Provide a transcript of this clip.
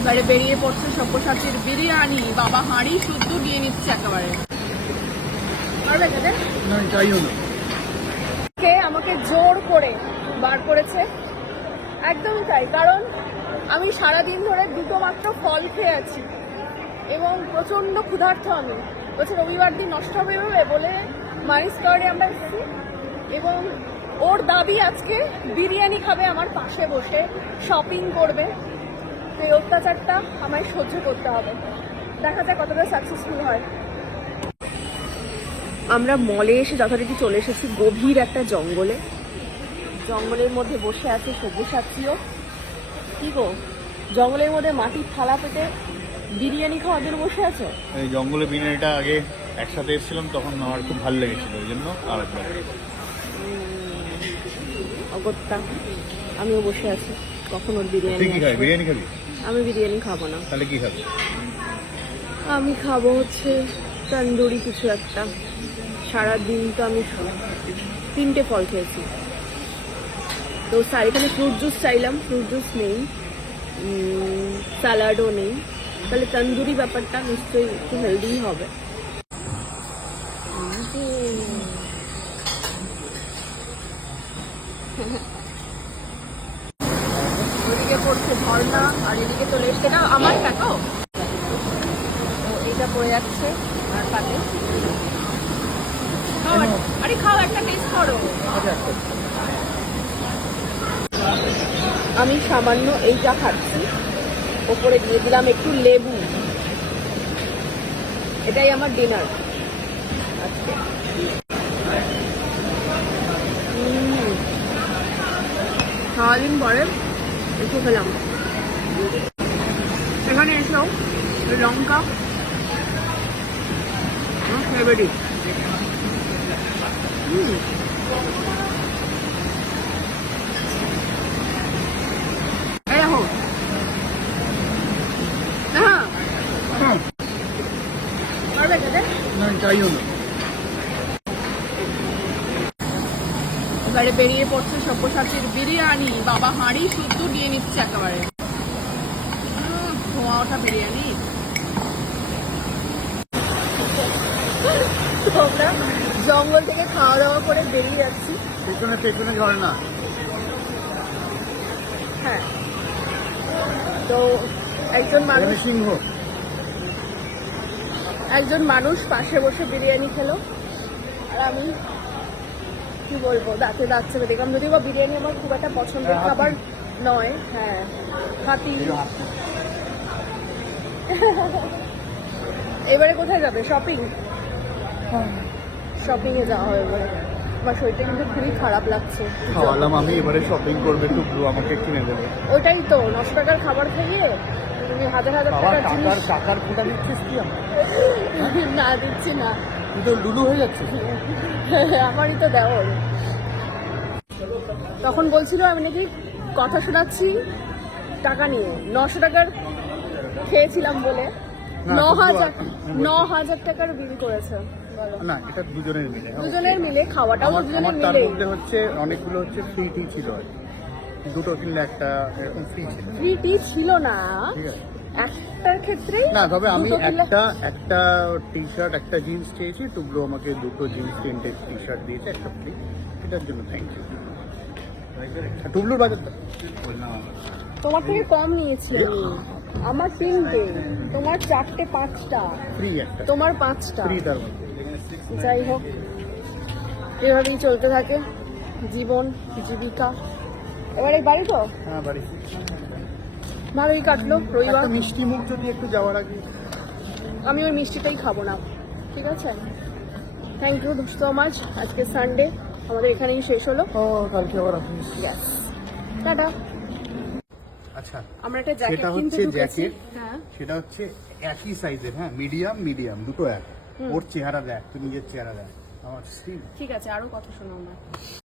এবারে বেরিয়ে পড়ছে সব্যসাচীর বিরিয়ানি। বাবা হাঁড়ি শুদ্ধ দিয়ে নিচ্ছে একেবারে। কে আমাকে জোর করে বার করেছে, একদমই তাই। কারণ আমি সারাদিন ধরে দুটো মাত্র ফল খেয়ে আছি এবং প্রচন্ড ক্ষুধার্ত। আমি বলছি রবিবার দিন নষ্ট হবে বলে মাইস কার্ডে আমরা এসেছি এবং ওর দাবি আজকে বিরিয়ানি খাবে আমার পাশে বসে, শপিং করবে। তো এই অত্যাচারটা আমায় সহ্য করতে হবে। দেখা যাক কতটা সাকসেসফুল হয়। আমরা মলে এসে যথারীতি চলে এসেছি গভীর একটা জঙ্গলে। জঙ্গলের মধ্যে বসে আছে সব্যসাচীও। কি গো, জঙ্গলের মধ্যে মাটির থালা পেতে বিরিয়ানি খাওয়ার জন্য বসে আছে। এই জঙ্গলে বিরিয়ানিটা আগে একসাথে এসেছিলাম, তখন আমার খুব ভালো লেগেছিল, ওই জন্য আরেকবার। অগত্যা আমিও বসে আছি, কখন ওর বিরিয়ানি। বিরিয়ানি খাবি? আমি বিরিয়ানি খাবো না। তাহলে কি খাবি? আমি খাবো হচ্ছে তন্দুরি কিছু একটা। সারাদিন তো আমি 3টে ফল খেয়েছি। তো এখানে ফ্রুট জুস চাইলাম, ফ্রুট জুস নেই, স্যালাডও নেই। তাহলে তন্দুরি ব্যাপারটা নিশ্চয়ই একটু হেলদি হবে। ওদিকে পড়ছে ঝর্ণা আর এদিকে চলে এসছে। এটা আমার টাকা, তো এইটা পড়ে যাচ্ছে আর পাতে। আরে খাও, একটা টেস্ট করো। আমি সামান্য এইটা খাচ্ছি, ওপরে দিয়ে দিলাম একটু লেবু। এটাই আমার ডিনার আজকে। সারাদিন পরে একটু খেলাম। এখানে এসেও লঙ্কা ফেভারিট। এবারে বেরিয়ে পড়ছে সব্যসাচীর বিরিয়ানি। বাবা হাঁড়ি শুদ্ধ দিয়ে নিচ্ছে একেবারে। ধোঁয়া ওঠা বিরিয়ানি। আমরা জঙ্গল থেকে খাওয়া দাওয়া করে বেরিয়ে যাচ্ছি। পেছনে পেছনে ঝর্ণা। হ্যাঁ, তো একজন মানুষ পাশে বসে বিরিয়ানি খেলো আর আমি কি বলবো, দাঁতে দাঁত চেপে দেখলাম। যদিও বা বিরিয়ানি আমার খুব একটা পছন্দের খাবার নয়। হ্যাঁ, হাতি। এবারে কোথায় যাবে? শপিং এ যাওয়া হবে এবারে। আমার শরীরটা কিন্তু খুবই খারাপ লাগছে। আমি এবারে শপিং করবে টুকরো আমাকে কিনে দেবে। ওইটাই তো, 900 টাকার খাবার খাইয়ে তুমি হাজার টাকার খোটা দিচ্ছিস কি? না দিচ্ছি না, তুই তো লুলু হয়ে যাচ্ছে। আমারই তো দেওয়ার। তখন বলছিল আমি নাকি কথা শোনাচ্ছি টাকা নিয়ে। 900 টাকার খেয়েছিলাম বলে 9,000 টাকার বিল করেছে। না, এটা দুজনের মিলে খাওয়াটাও দুজনের মিলে। তার মধ্যে হচ্ছে অনেকগুলো হচ্ছে ফ্রি টি ছিল, দুটো কিনলে একটা এরকম ফ্রি ছিল। ফ্রি টি ছিল না, একটার ক্ষেত্রেই না। তবে আমি একটা টি শার্ট একটা জিন্স চেয়েছি, টুকরো আমাকে দুটো জিন্স 3টে টি শার্ট দিয়েছে, একটা ফ্রি। এটার জন্য থ্যাংক ইউ। টুকরোর বাজারটা তোমার থেকে কম নিয়েছি আমি। আমার 3টে, তোমার 4টে 5টা ফ্রি, একটা তোমার 5টা ফ্রি। তার মধ্যে যাই হোক, এভাবেই চলতে থাকে জীবন জীবিকা। এবারে বাড়ি তো? হ্যাঁ, বাড়ি। ভালোই কাটলো রবিবার। মিষ্টি মুখ যদি একটু যাওয়ার আগে। আমি ওই মিষ্টিটাই খাবো না, ঠিক আছে? Thank you so much. আজকে সানডে, আমাদের এখানেই শেষ হলো। কালকে আবার অফিস। Yes, tata. আচ্ছা, আমরা একটা জ্যাকেট কিনতে ঢুকেছি। হ্যাঁ, সেটা হচ্ছে একই সাইজের। হ্যাঁ, মিডিয়াম দুটো এক। ওর চেহারা দেখ, তুই নিজের চেহারা দেখ। আমার ঠিক আছে, আরো কথা শোনাও না।